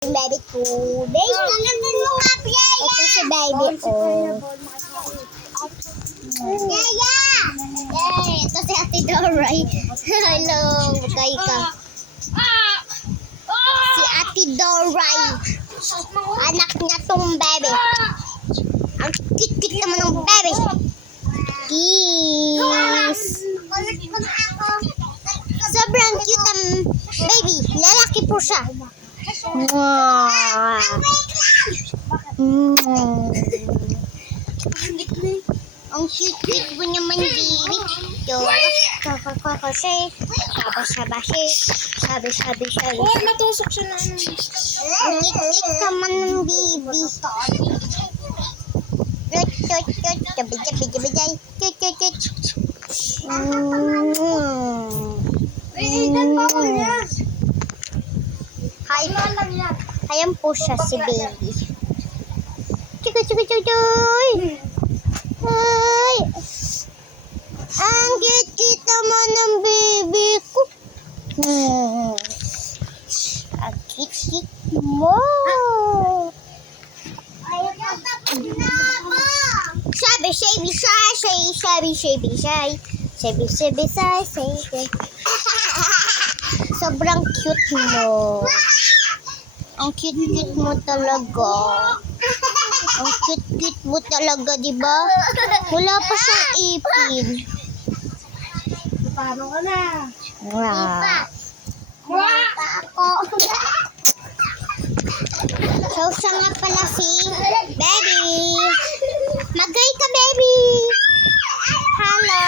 Baby ko. Baby. Ito si baby ko. Yaya! Yay! Ito si Ate Doray. Hello. Bugay ka. Si Ate Doray. Anak niya tong baby. Ang cute-cute naman ng baby. Kiss. Sobrang cute ang baby. Lalaki po siya. Wow. Ang cute-cute po naman, baby. Sabi. Oh, natusok siya na. Ang cute-cute naman ng baby. Hi. Ayan po siya si baby. Chuy. Ay. Ang cute naman ng baby ko. Ang cute mo. Sabi. Sobrang cute mo. Ang cute mo talaga. Ang cute mo talaga, di ba? Wala pa siyang ipin. Paano ka na? Wow. So, siya nga pala si baby. Mag-hi ka, baby. Hello.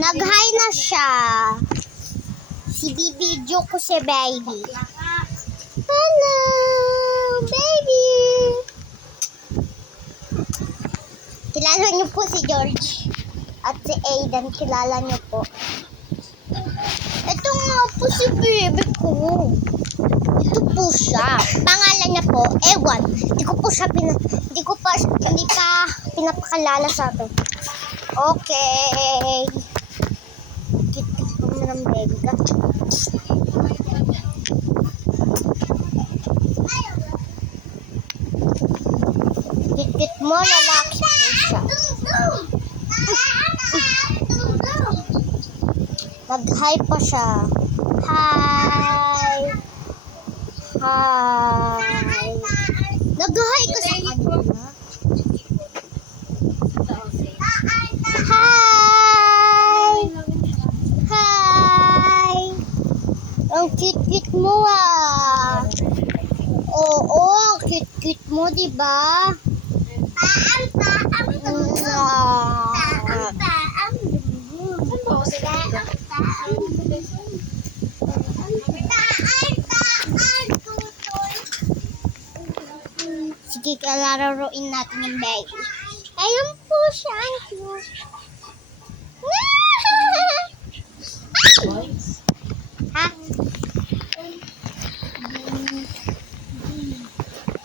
Nag-hi na siya. Si bibidyo ko si baby. Hello, baby. Kilala niyo po si George at si Aidan. Kilala niyo po. Ito nga po si baby ko. Ito po siya. Pangalan niya po, Ewan. Hindi pa pinapakalala sa akin. Okay. Kita ko ng baby ka. Kit mo, lalaki po siya. Mag-hi pa siya. Hi. Nag-hi ka sa kanila. Hi. Ang cute mo ah. Oo, ang cute mo, di ba? Sige, kalararuin natin yung baby. Ayun po siya, ang cute. Ha?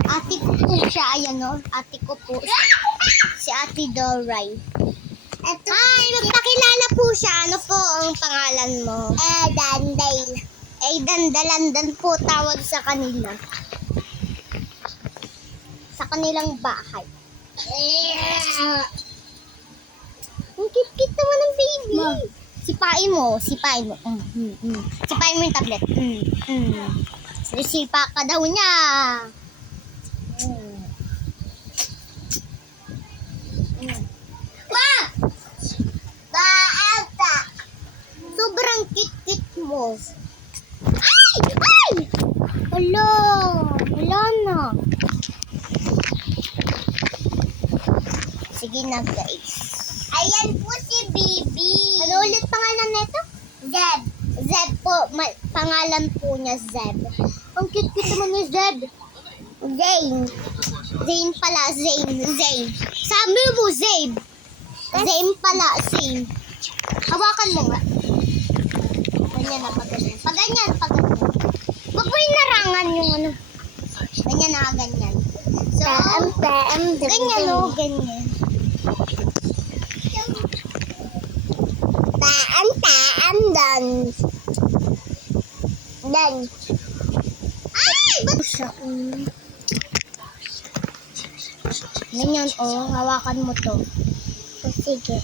Ate ko po siya, ayan o. Ate ko po siya. Si Ate Doray. Ay, magpakilala po siya. Ano po ang pangalan mo? Aidan Dale. Aidan Dalandan po tawag sa kanila. Sa kanilang bahay. Ang cute naman ng baby. Sipain mo. Sipain mo yung tablet. Sipa ka daw niya. Sobrang cute mo. Ay! Wala na. Sige na, guys. Ayan po si Bibi. Ano ulit pangalan nito? Zeb. Zeb po. Pangalan po niya Zeb. Ang cute naman ni Zeb. Zane pala. Zane. Sabi mo, Zane. Zane pala. Zane. Hawakan mo nga. Ganyan na, pagganyan. Pagganyan. Wag mo yung narangan yung ano. Ganyan na, ganyan. So, ganyan o, ganyan. Taan, dan. Then. Ay! Ba't siya? Ganyan, oh. Hawakan mo to. O, sige.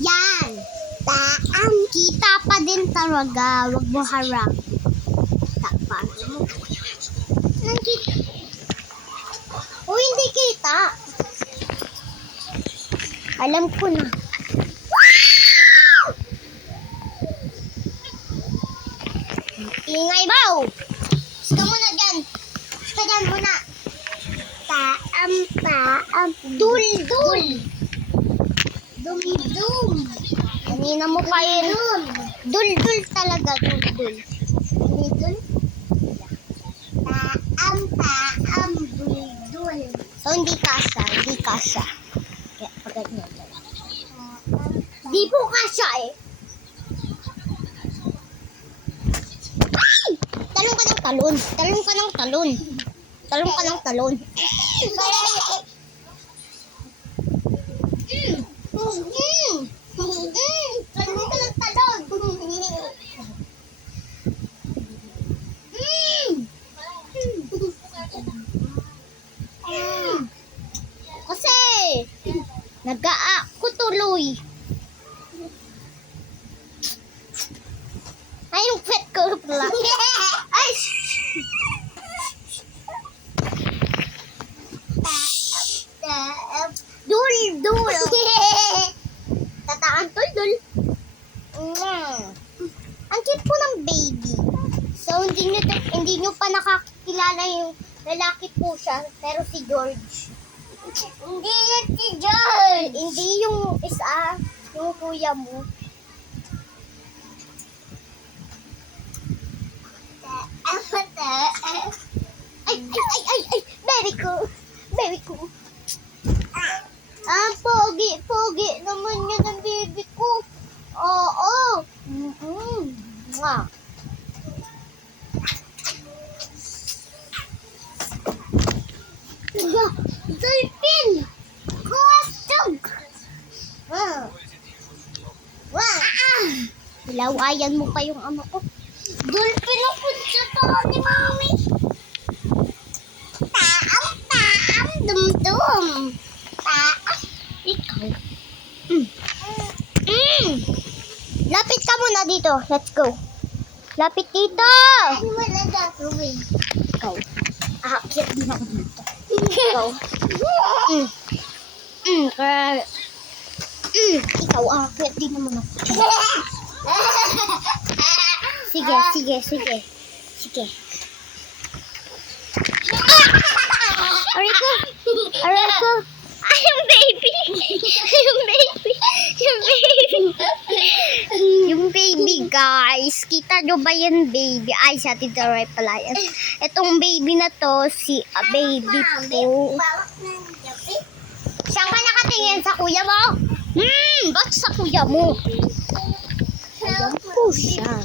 Yan. Taang. Kita pa din talaga. Huwag mo harap. Tapan mo. Nandito. O, hindi kita. Alam ko na. Ingay ba? Ska muna dyan. Ska dyan muna. Taam. Dul. Dum. Kanina mo pa yun. Dul talaga. Dul. Dul. Taam. Dul. So, hindi kasha. Kaya, pagkat nyo. Di po kasha eh. Talong ka ng talon. Talong ka ng talon. Kasi, nag-aako tuloy. Ay, yung pet ko pala. Ay! Dul. Tataan to, dul. Ang cute po ng baby. So, hindi nyo pa nakakilala yung lalaki po siya, pero si George. Hindi yan si George. Hindi yung isa, yung kuya mo. Ay, baby ko. Pogi naman yan ang baby ko. Oo. Mwah. Dolphin! Kosog! Lawayan mo pa yung ama ko. Dolphin ako sa tawa ni Mami. Taam, dum-dum. Taam. Ikaw. Lapit ka muna dito. Let's go. Lapit dito. Ano wala gagawin? Ikaw. Aakyat din ako dito. Ikaw. Ikaw, aakyat din naman ako. Sige. Aray ko. Ay, yung baby. Yung baby, guys. Kita nyo ba yung baby? Ay, si Ate Doray pala yan. Itong baby na to, si baby po. Saan ka nakatingin? Sa kuya mo? Ba't sa kuya mo? Ayan po siya.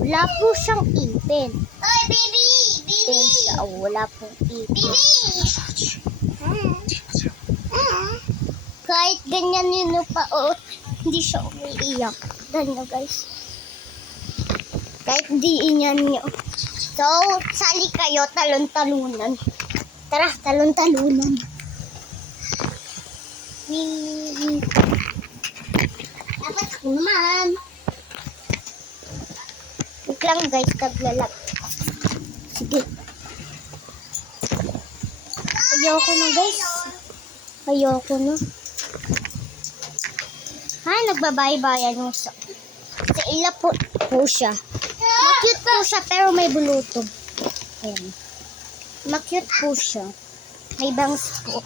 Wala po siyang ipin. Oy, baby! Wala pong ipin. Kahit ganyan yun pa, hindi siya umiiyak. Ganyan, guys. Kahit diinyan nyo. So, sali kayo, talon-talunan. Tara, talon-talunan. Dapat ako naman. Wait lang, guys, taglalap. Sige. Ayoko na, guys. Ay, nagbabaybayan yung sa ila po siya. Cute po siya, pero may bulutog. Ayan. Ma-cute po siya. May bangs po.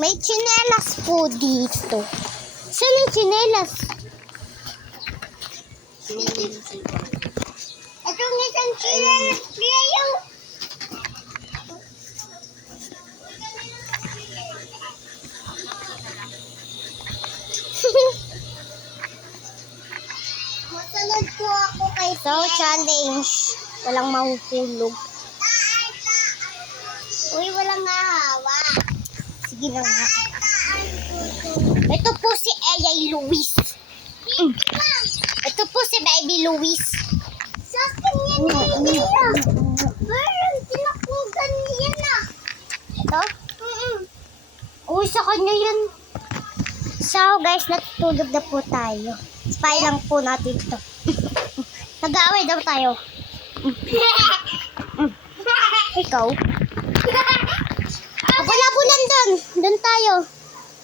May tsinelas po dito. Saan yung tsinelas? Itong isang tsinelas. So, challenge. Walang mahuhulog. Uy, walang hahawa. Sige na nga. Ito po si Eyay Luis. Ito po si Baby Luis. Sa akin yan, parang tinakugan yan ah. Ito? Uy, sa kanya yan. So, guys, natutulog na po tayo. Spy lang po natin ito. Nag-aaway daw tayo. Ikaw? Abula-bulan doon. Doon tayo.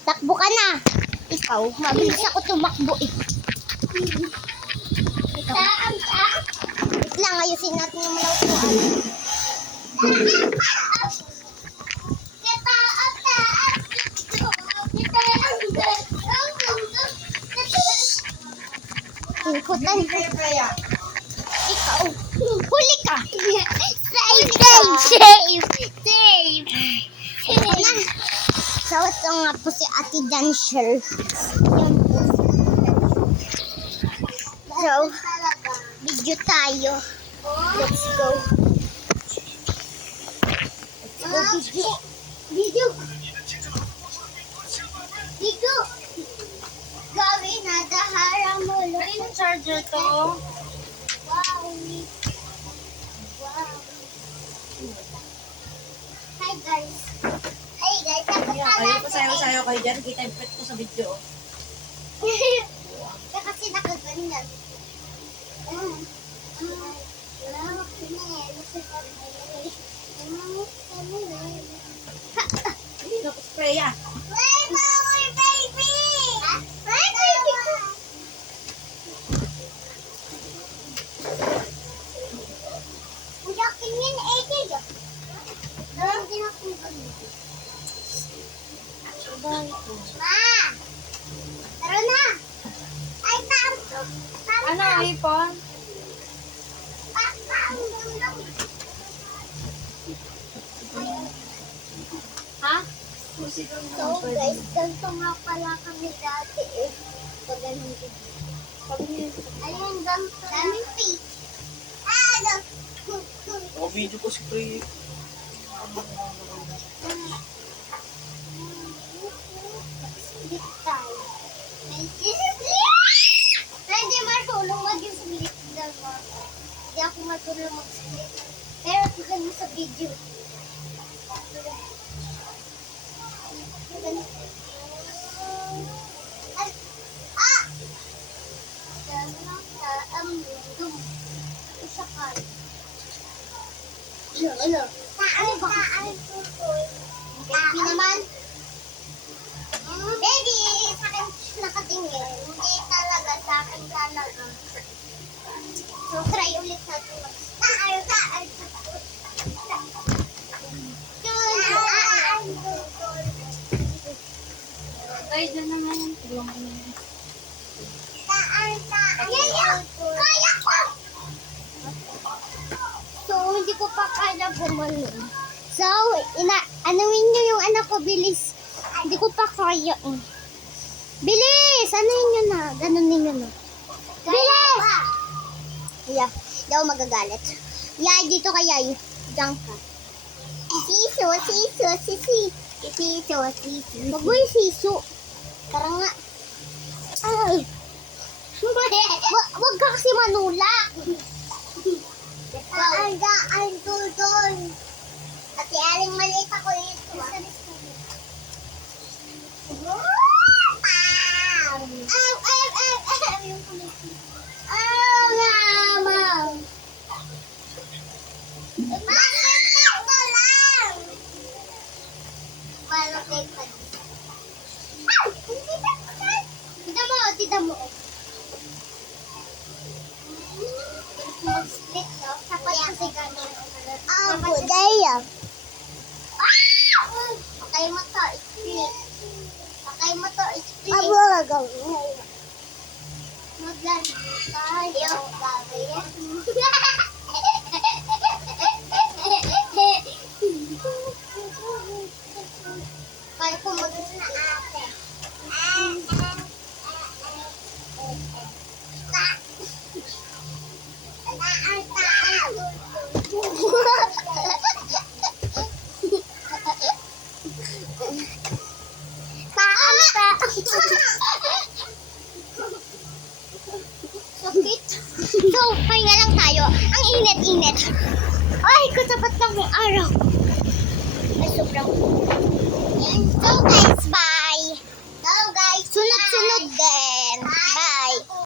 Takbo ka na. Ikaw, mabilis ako tumakbo eh. Ikaw. Wait lang, ayusin natin yung malautuan. Ikutan. Ikaw. Huli ka. Save. So, ito nga po si Ate Dancer. Yan po. So, video tayo. Let's go. Video. Gawin na dahara mo. Ano yung charger to? Wow. Hi guys. Ayaw ko sayo-sayo kayo dyan. Kita yung pet ko sa video. Kasi nakaganyan. Hindi ko spray ah. Where's our baby? Where's baby? Udah kinin aja ya. Dalam tidak kinin. Ma, tara na. Ay, Ano, ipon? Ha? So guys, ganito nga pala kami dati eh. Pag ganun dito. Ayun, ganito. Daming face. O video ko si Pre. Split tayo. Hindi marunong mag-split naman. Hindi ako marunong mag-split. Pero tignan mo sa video. Isa ka. Ano? Taan tutoy. Baby naman. Baby, sa akin nakatingin. Hindi talaga, sa akin talaga. So, try ulit natin mag-taan tutoy. Ay, dyan naman yung tulong ko na. Kaya ko! So, hindi ko pa kaya gumanon. So, anuin nyo yung anak ko, bilis. Hindi ko pa kaya. Bilis! Anuin nyo na. Ganunin nyo na. Bilis! Yeah, hindi ako magagalit. Yeah, dito kaya yun. Diyan ka. Siso. Wag mo yung siso. Tara nga. Ay. Wag ka kasi manulak. Ang dudon. At aling maliit ako ito. Mama. Bakit ito lang? Malapit pa. Tita mo. Mag-split, no? Kapag kasi gano'n. Budaya. Pakay mo to, split. Abo ka gawin. Maglaro tayo. Gagawin. Kaya ko mag-gusto na ate. Sakit. So, pahinga lang tayo. Ang init-init. Ay, katapat lang yung araw. Ay, sobrang. So, guys,